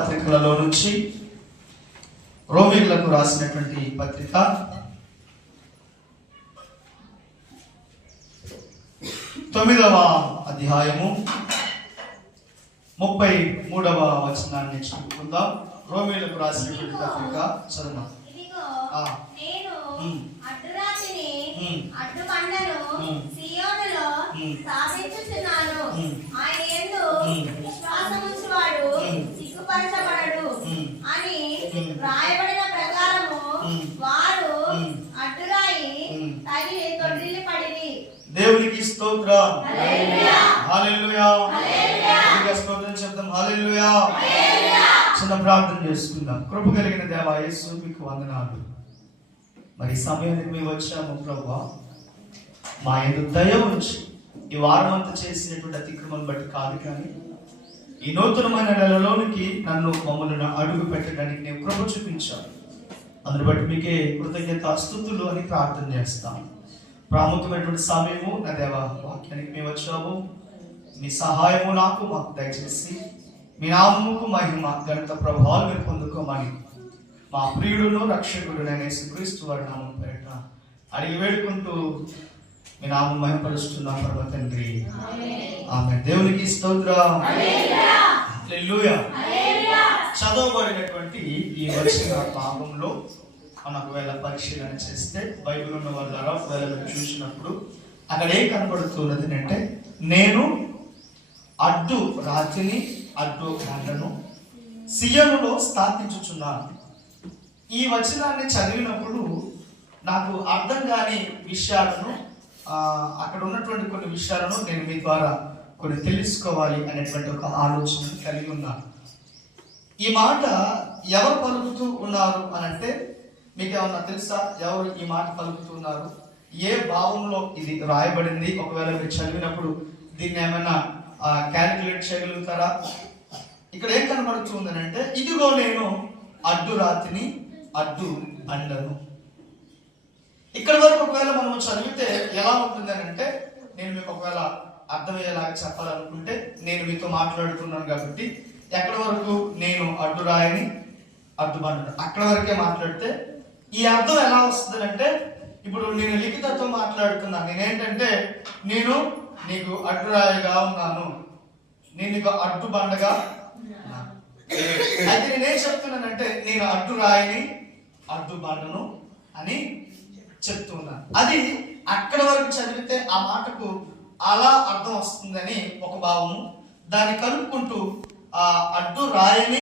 పత్రికలలో నుంచి రోమీయులకు రాసినటువంటి పత్రిక 9వ అధ్యాయము 33వ వచనాన్ని చదువుకుందాం. రోమీయులకు రాసినటువంటి పత్రిక చదువు. నేను అడ్డురాతిని అడ్డుబండను సియోనులో స్థాపించుచున్నాను. ఆయన యందు విశ్వాసముంచువాడు సిగ్గుపరచబడడు అని రాయబడిన ప్రకారము వారు అడ్డురాయి తగిలి తొట్టిల్లి పడిరి. దేవునికి స్తోత్రం. హల్లెలూయా హల్లెలూయా హల్లెలూయా. స్తోత్రం చెప్తాం. హల్లెలూయా. చిన్న ప్రార్థన చేసుకుందాం. కృప కలిగిన దేవా యేసు మీకు వందనాలు. మరి సమయానికి మేము వచ్చాము ప్రభువా, మా యందు దయ ఉంచి ఈ వారం అంతా చేసినటువంటి అతిక్రమం బట్టి కాదు, కానీ ఈ నూతనమైన నెలలోనికి మమ్మల్ని అడుగు పెట్టడానికి నేను కృప చూపించాను. అందుని బట్టి మీకే కృతజ్ఞత స్తుతులు అని ప్రార్థన చేస్తాను. ప్రాముఖ్యమైనటువంటి సమయము నా దేవా, వాక్యానికి మేము వచ్చాము. మీ సహాయము మాకు దయచేసి మీ నామముకు మహిమ ఘనత ప్రభావాలు మీరు పొందుకోమని మా ప్రియుడును రక్షకుడు యేసుక్రీస్తు వారి నామం పేరిట అడిగి వేడుకుంటూ మీ నామం మహిమపరుస్తున్నాం పరమ తండ్రి. ఆమేన్. దేవునికి స్తోత్రం. హల్లెలూయా. చదవబడినటువంటి ఈ వచన భాగంలో మనం ఒకవేళ పరిశీలన చేస్తే బైబిల్ ఉన్న వాళ్ళ ద్వారా ఒకవేళ మీరు చూసినప్పుడు అక్కడ ఏం కనబడుతున్నది అంటే, నేను అడ్డు రాతిని అడ్డు బండను సియోనులో స్థాపించుచున్నాను. ఈ వచనాన్ని చదివినప్పుడు నాకు అర్థం కాని విషయాలను, అక్కడ ఉన్నటువంటి కొన్ని విషయాలను నేను మీ ద్వారా కొన్ని తెలుసుకోవాలి అనేటువంటి ఒక ఆలోచన కలిగి ఉన్నాను. ఈ మాట ఎవరు పలుకుతూ ఉన్నారు అని అంటే, మీకు ఏమన్నా తెలుసా? ఎవరు ఈ మాట పలుకుతున్నారు? ఏ భావంలో ఇది రాయబడింది? ఒకవేళ మీరు చదివినప్పుడు దీన్ని ఏమైనా క్యాలిక్యులేట్ చేయగలుగుతారా? ఇక్కడ ఏం కనబడుతుంది అంటే, ఇదిగో నేను అడ్డు రాతిని అడ్డు బండను. ఇక్కడ వరకు ఒకవేళ మనం చదివితే ఎలా ఉంటుంది అని అంటే, నేను మీకు ఒకవేళ అర్థమయ్యేలాగా చెప్పాలనుకుంటే, నేను మీతో మాట్లాడుతున్నాను కాబట్టి ఎక్కడి వరకు నేను అడ్డు రాయని అడ్డు బండను అక్కడ వరకే మాట్లాడితే ఈ అర్థం ఎలా వస్తుంది అంటే, ఇప్పుడు నేను లిఖితతో మాట్లాడుతున్నాను. నేనేంటంటే, నేను నీకు అడ్డు రాయిగా ఉన్నాను, నేను నీకు అడ్డు బండగా ఉన్నాను. అయితే నేనేం చెప్తున్నానంటే, నేను అడ్డు రాయిని అడ్డు బండను అని చెప్తున్నాను. అది అక్కడ వరకు చదివితే ఆ మాటకు అలా అర్థం వస్తుందని ఒక భావము. దాన్ని కలుపుకుంటూ ఆ అడ్డు రాయని